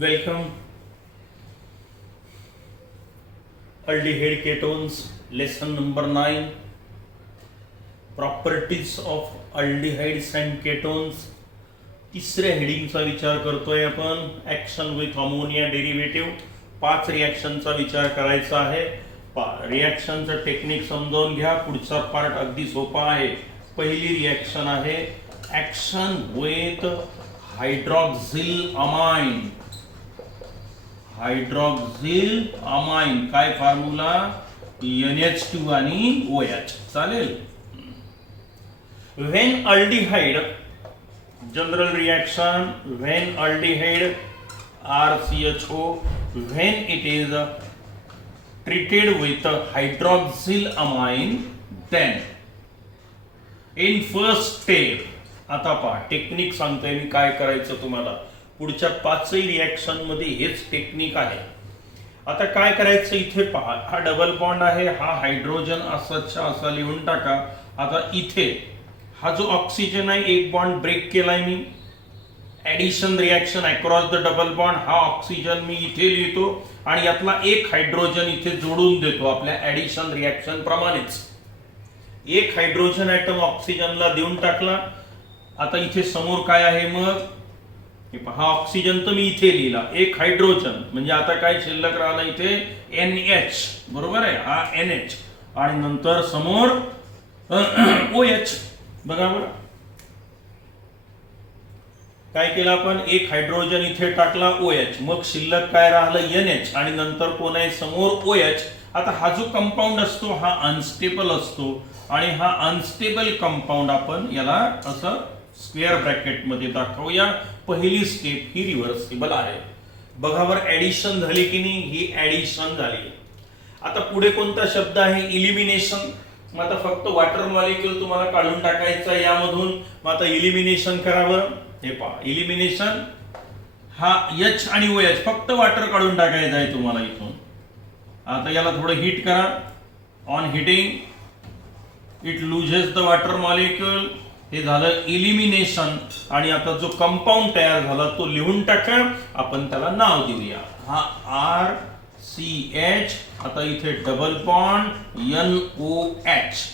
Welcome. Aldehyde ketones, lesson number 9. Properties of aldehydes and ketones. तिसऱ्या हेडिंगचा विचार करतोय आपण. Action with ammonia derivative. 5 रिॲक्शनचा विचार करायचा आहे. रिॲक्शनचं टेक्निक समजावून घ्या. पुढचा पार्ट अगदी सोपा आहे. पहिली रिॲक्शन आहे action with hydroxyl amine. Hydroxyl amine काय फॉर्म्युला NH2 आणि OH. चालेल. When aldehyde general reaction when aldehyde RCHO when it is treated with hydroxyl amine, then in first step. आता पहा टेक्निक सांगतोय मी काय करायचं तुम्हाला. पुढच्या 5ही रिॲक्शन मध्ये हेच टेक्निक आहे. आता काय करायचं इथे पहा. हा डबल बॉन्ड आहे. हा हायड्रोजन असा लिहून टाका. आता इथे हा जो ऑक्सिजन आहे एक बॉन्ड ब्रेक केलाय मी. Addition reaction across the double bond. हा ऑक्सिजन मी इथे लिहितो आणि यातला एक हायड्रोजन इथे जोडून देतो आपल्या ऍडिशन रिॲक्शन प्रमाणेच. एक हायड्रोजन ऍटम ऑक्सिजनला देऊन टाकला. आता इथे समोर काय आहे मग हा ऑक्सिजन तर मी इथे लिहिला. एक हायड्रोजन म्हणजे आता काय शिल्लक राहिला इथे NH. बरोबर आहे. हा NH आणि नंतर समोर OH. बघा बरं काय केलं आपण. एक हायड्रोजन इथे टाकला OH. मग शिल्लक काय राहिलं NH आणि नंतर कोण आहे समोर OH. आता हा जो कंपाऊंड असतो हा अनस्टेबल असतो आणि हा अनस्टेबल कंपाऊंड आपण याला असं स्क्वेअर ब्रॅकेट मध्ये दाखवूया. पहिली स्टेप ही रिव्हर्सिबल आहे. बघा बरं ऍडिशन झाली की नाही. ही ऍडिशन झाली. आता पुढे कोणता शब्द आहे इलिमिनेशन. मग आता फक्त वॉटर मॉलिक्यूल तुम्हाला काढून टाकायचं यामधून. मग आता इलिमिनेशन करावं. हे पहा इलिमिनेशन हा H आणि OH फक्त वॉटर काढून टाकायचं आहे तुम्हाला इथून. आता याला थोडं हीट करा. On heating it loses the water molecule. हे झालं इलिमिनेशन आणि आता जो कंपाऊंड तयार झाला तो लिहून टाका. आपण त्याला नाव देऊया. हा RCH. आता इथे डबल बॉन्ड NOH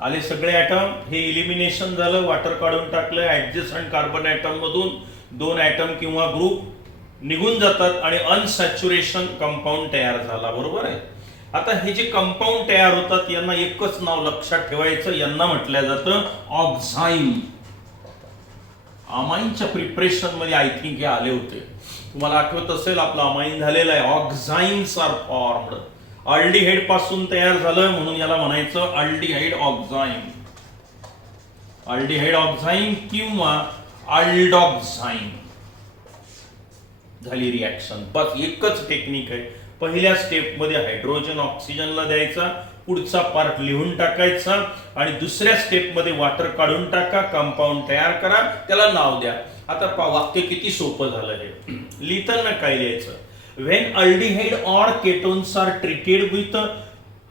आले सगळे ऍटम. हे इलिमिनेशन झालं. वॉटर काढून टाकलं. ऍडजस्टंट कार्बन ऍटम मधून 2 ऍटम किंवा ग्रुप निघून जातात आणि अनसॅच्युरेशन कंपाऊंड तयार झाला. बरोबर आहे. आता हे जे कंपाऊंड तयार होतात यांना एकच नाव लक्षात ठेवायचं. यांना म्हटलं जातं ऑक्झाईम. अमाईनच्या प्रिपरेशन मध्ये आय थिंक हे आले होते. तुम्हाला आठवत असेल आपलं अमाईन झालेलं आहे. ऑक्झाईन्स आर फॉर्म्ड. अल्डिहाइड पासून तयार झालं म्हणून याला म्हणायचं अल्डिहाइड ऑक्झाईम. अल्डिहाइड ऑक्झाईम किंवा अल्डॉक्झाईम. झाली रिॲक्शन. बस एकच टेक्निक आहे. पहिल्या स्टेप मध्ये हायड्रोजन ऑक्सिजनला द्यायचा. पुढचा पार्ट लिहून टाकायचा आणि दुसऱ्या स्टेप मध्ये वॉटर काढून टाका. कंपाऊंड तयार करा. त्याला नाव द्या. आता वाक्य किती सोपं झालं हे. लिहिताना काय लिहायचं. When aldehyde or ketones are treated with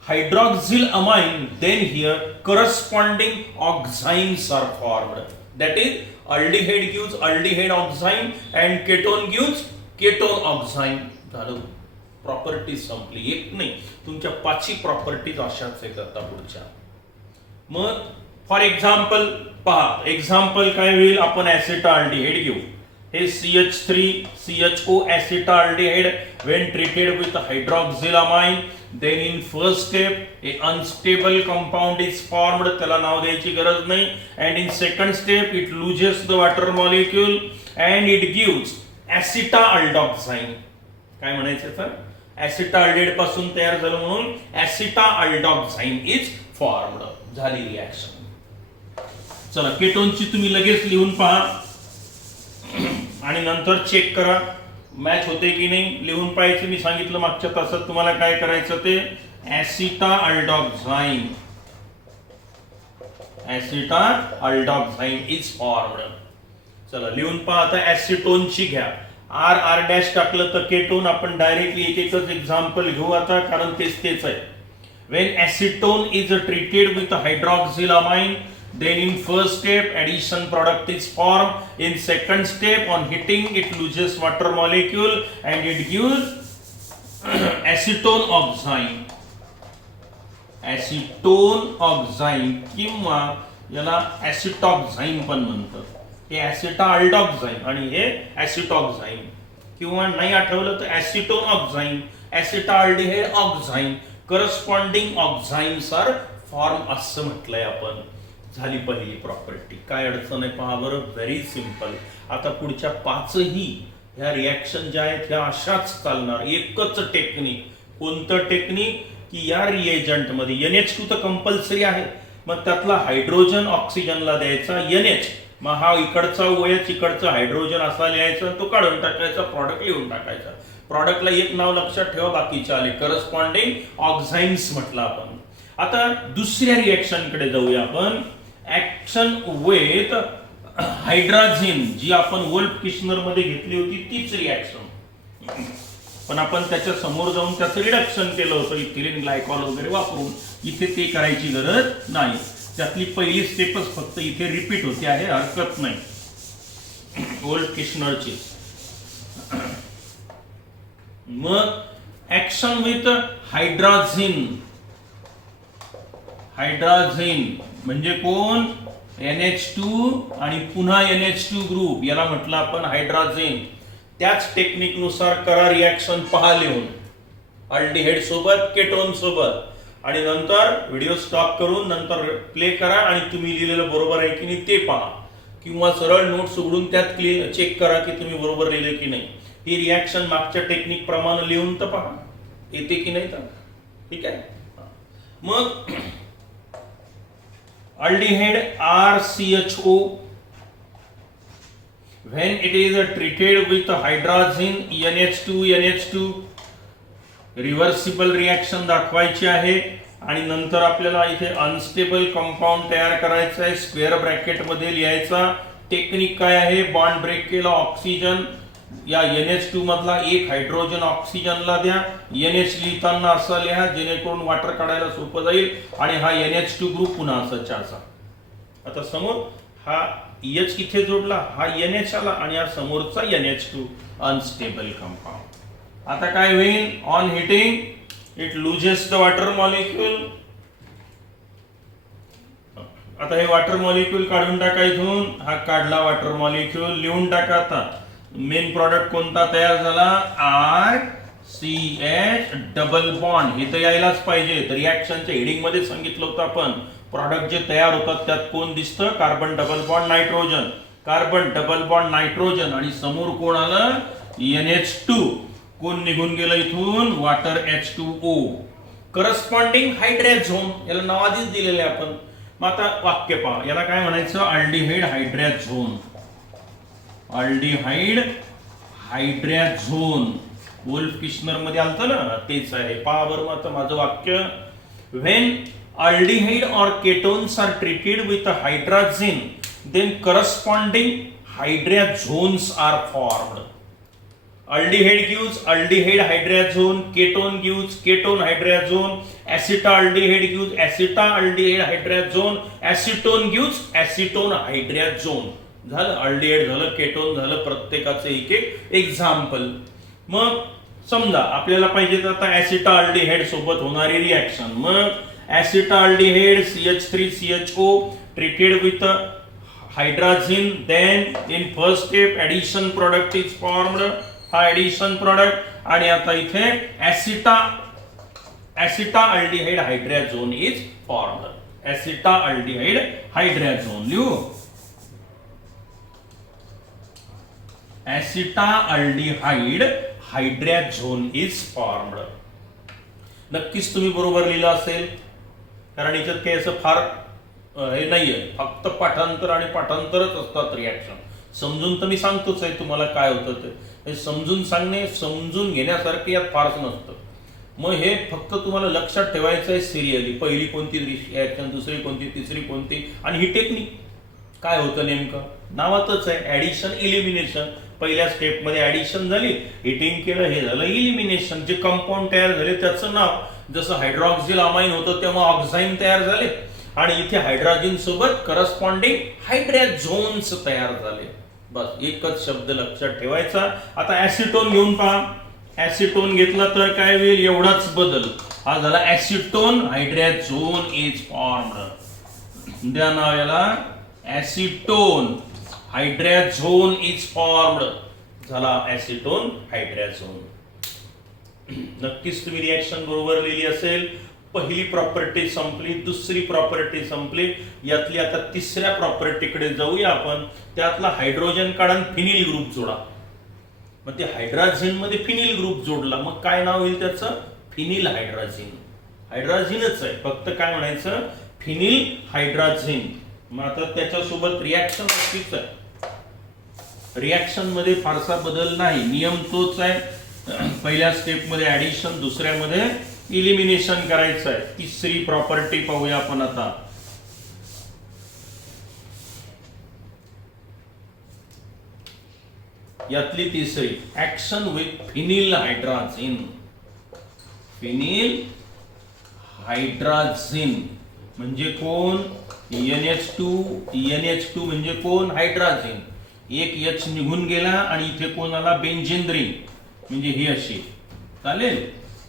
hydroxyl amine then here corresponding oximes are formed. That is aldehyde gives aldehyde oxime and ketone gives ketone oxime. झालं. प्रॉपर्टीज संपली. एक नाही तुमच्या 5ही प्रॉपर्टीज अशाच आहेत आता पुढच्या. मग फॉर एक्झाम्पल पहा. एक्झाम्पल काय होईल. आपण ऍसिटाल्डिहाइड घेऊ. हे CH3CHO acetaldehyde when treated with hydroxylamine then in first step a unstable compound is formed. त्याला नाव द्यायची गरज नाही. And in second step it loses the water molecule and it gives acetaldoxime. काय म्हणायचं तर ऍसिटाल्डिहाइड पासून तयार झालं म्हणून ऍसिटाल्डॉक्झाईम इज फॉर्म्ड. झाली रिॲक्शन. चला केटोनची तुम्ही लगेच लिहून पहा आणि नंतर चेक करा मॅच होते की नाही. लिहून पाहायचं. मी सांगितलं मागच्या तासात तुम्हाला काय करायचं ते ऍसिटाल्डॉक्झाईम. ऍसिटाल्डॉक्झाईम इज फॉर्म्ड. चला लिहून पहा. आता ऍसिटोनची घ्या. R डॅश टाकलं तर केटोन. आपण डायरेक्टली एक एकच एक्झाम्पल घेऊ आता कारण तेच आहे. When acetone is treated with hydroxylamine Then in first step, addition product is formed. In second step, on heating, it loses water molecule and it gives acetone oxide. Acetone oxide किंवा याला ऍसिटॉक्झाईन पण म्हणतात. हे ऍसिटाल्डॉक्झाईन आणि हे ऍसिटॉक्झाईन किंवा नाही आठवलं तर ऍसिटोन ऑक्झाईन, ऍसिटाल्डिहाइड ऑक्झाईन, करस्पॉन्डिंग ऑक्झाईन्स आर फॉर्म असं म्हटलंय आपण. झाली पहिली प्रॉपर्टी. काय अडचण आहे पहा बरं, व्हेरी सिंपल. आता पुढच्या पाचही ह्या रिॲक्शन ज्या आहेत ह्या अशाच चालणार. एकच टेक्निक. कोणतं टेक्निक की या रिएजंट मध्ये NH2 तर कंपल्सरी आहे, मग त्यातला हायड्रोजन ऑक्सिजनला द्यायचा NH, मग हा इकडचा OH इकडचा हायड्रोजन असा लिहायचा, तो काढून टाकायचा, प्रॉडक्ट लिहून टाकायचा. प्रॉडक्टला एक नाव लक्षात ठेवा, बाकीचे आले करस्पॉन्डिंग ऑक्झाईन्स म्हटलं आपण. आता दुसऱ्या रिएक्शन कडे जाऊया आपण. ऍक्शन विथ हायड्राझिन, जी आपण वोल्फ किशनर मध्ये घेतली होती तीच रिॲक्शन, पण आपण त्याच्या समोर जाऊन त्याचं रिडक्शन केलं होतं इथिलीन ग्लायकॉल वगैरे वापरून. इथे ते करायची गरज नाही. त्यातली पहिली स्टेपच फक्त इथे रिपीट होते आहे, हरकत नाही. वोल्फ किशनरची. मग ऍक्शन विथ हायड्राझिन. हायड्राझिन म्हणजे कोण? NH2 आणि पुन्हा NH2 ग्रुप, याला म्हटलं आपण हायड्राझिन. त्याच टेक्निक नुसार करा रिॲक्शन, पहा लिहून. अल्डिहाइड सोबत केटोन सोबत, आणि नंतर व्हिडिओ स्टॉप करून नंतर प्ले करा आणि तुम्ही लिहिलेलं बरोबर आहे की नाही ते पहा, किंवा सरळ नोट्स उघडून त्यात चेक करा की तुम्ही बरोबर लिहिले की नाही. ही रिॲक्शन मागच्या टेक्निक प्रमाणे लिहून तर पहा येते की नाही तर. ठीक आहे. मग aldehyde RCHO, when it is treated with hydrazine NH2 reversible reaction दाखवायची आहे. आणि नंतर आपल्याला इथे अनस्टेबल कंपाऊंड तयार करायचा आहे, स्क्वेअर ब्रॅकेट मध्ये लिहायचा. टेक्निक काय आहे? बॉन्ड ब्रेक केला, ऑक्सिजन या NH2 मधला एक हायड्रोजन ऑक्सिजनला द्या. NH लिहिताना असं लिहा जेणेकरून वॉटर काढायला सोपं जाईल, आणि हा NH2 ग्रुप पुन्हा असाच्या असा. आता समोर हा H इथे जोडला, हा NH आला, आणि हा समोरचा NH2 अनस्टेबल कंपाऊंड. आता काय होईल? On heating it loses the water molecule. आता हे वॉटर मॉलिक्यूल काढून टाका इथून. हा काढला वॉटर मॉलिक्यूल, लिहून टाका. आता मेन प्रॉडक्ट कोणता तयार झाला? RCH double bond. हे तर यायलाच पाहिजे. तर रिॲक्शनच्या हेडिंग मध्ये सांगितलं होतं आपण, प्रॉडक्ट जे तयार होतात त्यात कोण दिसतं? Carbon double bond nitrogen. Carbon double bond nitrogen, आणि समोर कोण आलं? NH2. कोण निघून गेलं इथून? Water H2O. करस्पॉन्डिंग हायड्रॅझोन, याला नाव आधीच दिलेले आपण. मग आता वाक्य पहा, याला काय म्हणायचं? Aldehyde hydrazone. Aldehyde hydrazone Wolff Kishner मध्ये आलतं ना, तेच आहे. पहा बरं आता माझं वाक्य. When aldehyde or ketones are treated with a hydrazine, then corresponding hydrozones are formed. Aldehyde gives aldehyde hydrazone, ketone gives ketone hydrazone, acetaldehyde gives acetaldehyde hydrazone, acetone gives acetone hydrazone. झालं, अल्डिहाइड झालं, ketone झालं, प्रत्येकाचं एक एक example. मग समजा आपल्याला पाहिजे तर आता ऍसिटाल्डिहाइड सोबत होणारी रिॲक्शन. मग acetaldehyde CH3CHO treated with hydrazine, then in first step addition product is formed. हा addition product, आणि आता इथे acetaldehyde hydrazone is formed. acetaldehyde hydrazone लिहू. acetaldehyde hydrazone is formed. नक्कीच तुम्ही बरोबर लिहिलं असेल, कारण याच्यात काही असं फार हे नाहीये, फक्त पाठांतर आणि पाठांतरच असतात रिॲक्शन. समजून तर मी सांगतोच आहे तुम्हाला काय होतं ते. समजून सांगणे, समजून घेण्यासारखं यात फारच नसतं. मग हे फक्त तुम्हाला लक्षात ठेवायचं आहे सिरियली. पहिली कोणती रिॲक्शन, दुसरी कोणती, तिसरी कोणती, आणि ही टेक्निक काय होतं नेमकं नावातच आहे, ऍडिशन इलिमिनेशन. पहिल्या स्टेप मध्ये ऍडिशन झाली, हिटिंग केलं, हे झालं इलिमिनेशन. जे कंपाऊंड तयार झाले त्याचं नाव, जसं हायड्रॉक्सिल अमाइन होतं तेव्हा ऑक्झाईन तयार झाले, आणि इथे हायड्रोजन सोबत करस्पॉन्डिंग हायड्रोजोन्स तयार झाले. बस एकच शब्द लक्षात ठेवायचा. आता ऍसिटोन घेऊन पहा. ऍसिटोन घेतला तर काय होईल, एवढाच बदल. हा झाला ऍसिटोन, हायड्रोजोन इज फॉर्मड. द्या नाव याला ऍसिटोन, हायड्रोजोन इज फॉर्मड. झाला ऍसिटोन हायड्रोजोन. नक्कीच तुम्ही रिएक्शन बरोबर लिहिली असेल. पहिली प्रॉपर्टी संपली, दुसरी प्रॉपर्टी संपली. यातली आता तिसऱ्या प्रॉपर्टीकडे जाऊया आपण. त्यातला हायड्रोजन काढून फिनिल ग्रुप जोडा. मग ते हायड्रोजन मध्ये फिनिल ग्रुप जोडला, मग काय नाव होईल त्याचं, फिनिल हायड्रोजन. हायड्रोजनच आहे, फक्त काय म्हणायचं, फिनिल हायड्रोजन. मग आता त्याच्यासोबत रिएक्शन नक्कीच आहे. रिएक्शन मध्ये फारसा बदल नाही, नियम तोच आहे. पहिल्या स्टेप मध्ये ऍडिशन, दुसऱ्यामध्ये इलिमिनेशन करायचं आहे. तिसरी प्रॉपर्टी पाहूया आपण आता. यातली तिसरी, action with phenyl hydrogen. Phenyl hydrogen म्हणजे कोण, NH2. NH2 म्हणजे कोण, हायड्रोजन. एक H निघून गेला आणि इथे कोण आला, बेंझिन रिंग. म्हणजे ही अशी चालेल.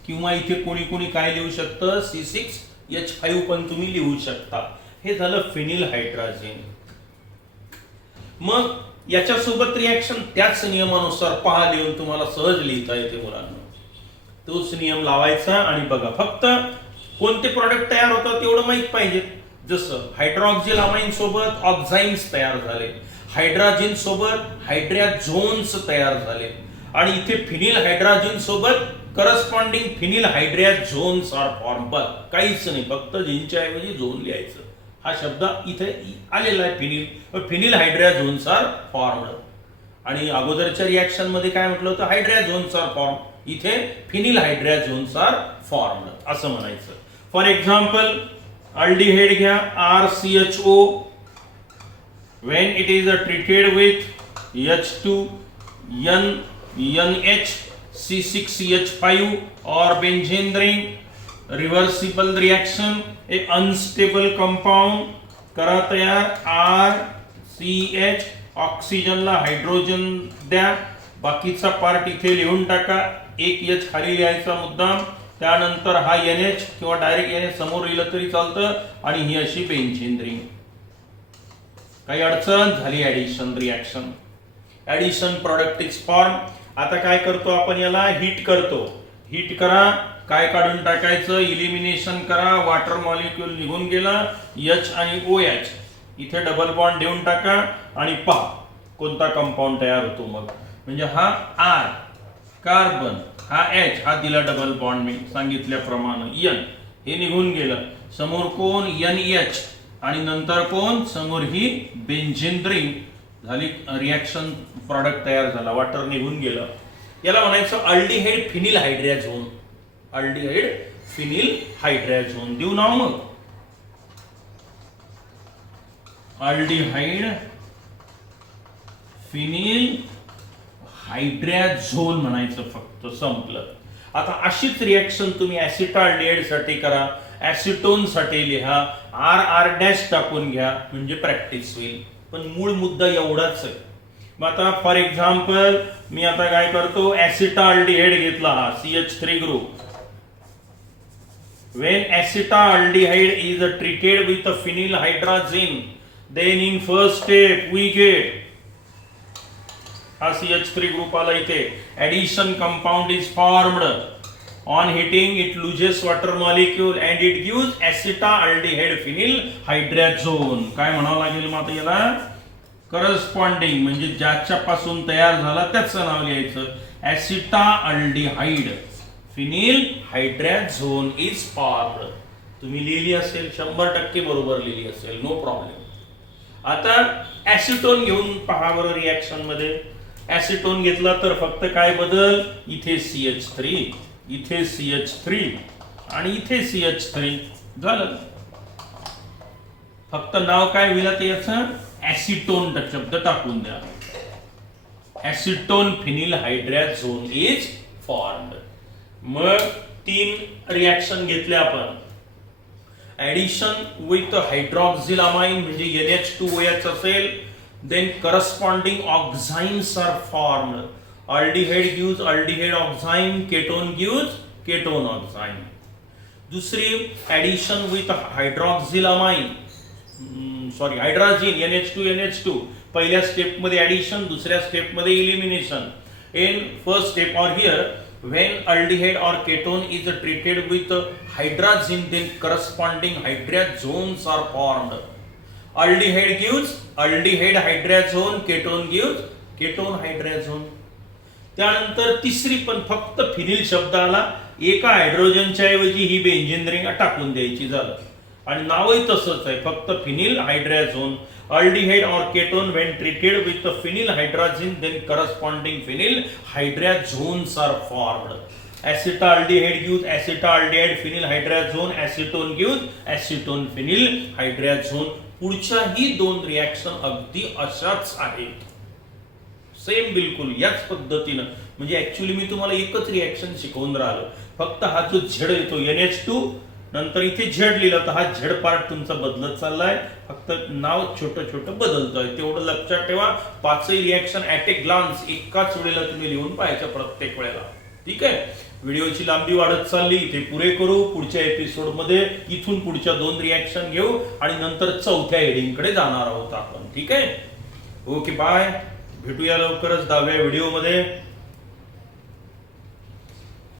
किंवा इथे कोणी कोणी काय लिहू शकतं, C6H5 पण तुम्ही लिहू शकता. हे झालं फिनिल हायड्रोजन. मग याच्यासोबत रिएक्शन त्याच नियमानुसार पहा, लिहून तुम्हाला सहज लिहिता येते मुलांना. तोच नियम लावायचा आणि बघा. फक्त कोणते प्रॉडक्ट तयार होतात तेवढं माहित पाहिजे. जसं हायड्रॉक्सिल अमाइन सोबत ऑक्झाईन्स तयार झाले, हायड्रोजन सोबत हायड्रोजोन्स तयार झाले, आणि इथे फिनिल हायड्रोजन सोबत corresponding phenyl hydrazones are form. काहीच नाही, फक्त जिनच्या ऐवजी झोन लिहायचं. हा शब्द इथे आलेला आहे, phenyl. Phenyl hydrazones are formed. आणि अगोदरच्या रिएक्शन मध्ये काय म्हटलं होतं, हायड्रोजोन्स आर फॉर्म. इथे फिनिल हायड्रोजोन्स आर फॉर्मड असं म्हणायचं. फॉर एक्झाम्पल अल्डिहाइड घ्या, RCHO. when it is treated with H2 NH C6H5 or benzene ring, reversible reaction, a unstable compound करा तयार. RCH, ऑक्सिजनला हायड्रोजन द्या. बाकीचा पार्ट इथे लिहून टाका. एक H खाली लिहायचा मुद्दाम. त्यानंतर हा NH किंवा डायरेक्ट NH समोर लिहिलं तरी चालतं. आणि ही अशी बेंझिन रिंग. काही अडचण झाली, addition reaction. Addition product is form. आता काय करतो आपण, याला हीट करतो. हीट करा, काय काढून टाकायचं, इलिमिनेशन करा. वॉटर मॉलिक्यूल निघून गेला, H आणि OH. इथे डबल बॉन्ड देऊन टाका आणि पहा कोणता कंपाऊंड तयार होतो. मग म्हणजे हा R कार्बन, हा H, हा दिला डबल बॉन्ड मी सांगितल्याप्रमाणे. N हे निघून गेलं. समोर कोण, NH, आणि नंतर कोण, समोर ही बेंझिन रिंग झाली. रिएक्शन प्रॉडक्ट तयार झाला, वॉटर निघून गेलं. याला म्हणायचं अल्डिहाइड फिनिल हायड्रोजोन. अल्डिहाइड फिनिल हायड्रोजोन देऊ नाव. मग अल्डिहाइड फिनिल हायड्रोजोन म्हणायचं, फक्त संपलं. आता अशीच रिएक्शन तुम्ही ऍसिटाल्डिहाइड साठी करा, ऍसिटोन साठी लिहा, RR' टाकून घ्या, म्हणजे प्रॅक्टिस होईल. पण मूळ मुद्दा एवढाच आहे. मग आता फॉर एक्झाम्पल मी आता काय करतो, ऍसिटाल्डिहाइड घेतला, हा CH3 group. when acetaldehyde is treated with a phenyl hydrogen, then in first step we get हा CH3 ग्रुप आला इथे. addition compound is formed. on heating it loses water molecule and it gives acetaldehyde phenyl hydrogen. काय म्हणावं लागेल मग आता याला, corresponding म्हणजे ज्याच्या पासून तयार झाला त्याचं नाव लिहायचं. acetaldehyde phenyl hydrogen is formed. तुम्ही लिहिली असेल, 100% बरोबर लिहिली असेल, नो प्रॉब्लेम. आता ऍसिटोन घेऊन पहा बरं रिएक्शन मध्ये. ऍसिटोन घेतला तर फक्त काय बदल, इथे CH3, इथे CH3 आणि इथे CH3 झालं. फक्त नाव काय होईल ते याचं, ऍसिटोन शब्द टाकून द्या. ऍसिटोन फिनिल हायड्रोजन इज फॉर्मड. मग 3 रिएक्शन घेतले आपण. ऍडिशन विथ हायड्रॉक्झिलामाइन म्हणजे NH2OH असेल, then corresponding oximes are formed. Aldehyde gives aldehyde oxime, ketone gives ketone oxime. दुसरी addition with hydroxylamine sorry hydrazine NH2NH2. पहिल्या स्टेप मध्ये ऍडिशन, दुसऱ्या स्टेप मध्ये elimination. In first step or here when aldehyde or ketone is treated with hydrazine, then corresponding hydrazones are formed. Aldehyde gives aldehyde hydrazone, ketone gives ketone hydrazone. त्यानंतर तिसरी पण फक्त phenyl शब्द आला, एका हायड्रोजनच्या ऐवजी ही बेंझिन रिंग टाकून द्यायची झालं आणि नावही तसंच आहे, फक्त phenyl हायड्राझोन. Aldehyde or ketone when treated with the phenyl hydrazine, then corresponding phenyl hydrazones are formed. Acetaldehyde gives acetaldehyde phenyl hydrazone, acetone gives acetone phenyl hydrazone. पुढच्याही दोन रिॲक्शन अगदी अशाच आहेत, सेम बिलकुल याच पद्धतीनं. म्हणजे ऍक्च्युअली मी तुम्हाला एकच रिॲक्शन शिकवून राहिलो, फक्त हा जो झेड येतो NH2 नंतर इथे झेड लिहिलं तर हा झेड पार्ट तुमचा बदलत चाललाय, फक्त नाव छोटं छोटं बदलतोय, तेवढं लक्षात ठेवा. पाचही रिॲक्शन ऍट ए ग्लान्स एकाच वेळेला तुम्ही लिहून पाहायचं प्रत्येक वेळेला. ठीक आहे. व्हिडिओची लांबी वाढत चालली, इथे पुरे करू. पुढच्या एपिसोड मध्ये इथून पुढच्या दोन रिॲक्शन घेऊ आणि नंतर चौथ्या हेडिंग कडे जाणार आहोत आपण. ठीक आहे. Okay bye. भेटूया लवकरच 10व्या व्हिडिओ मध्ये.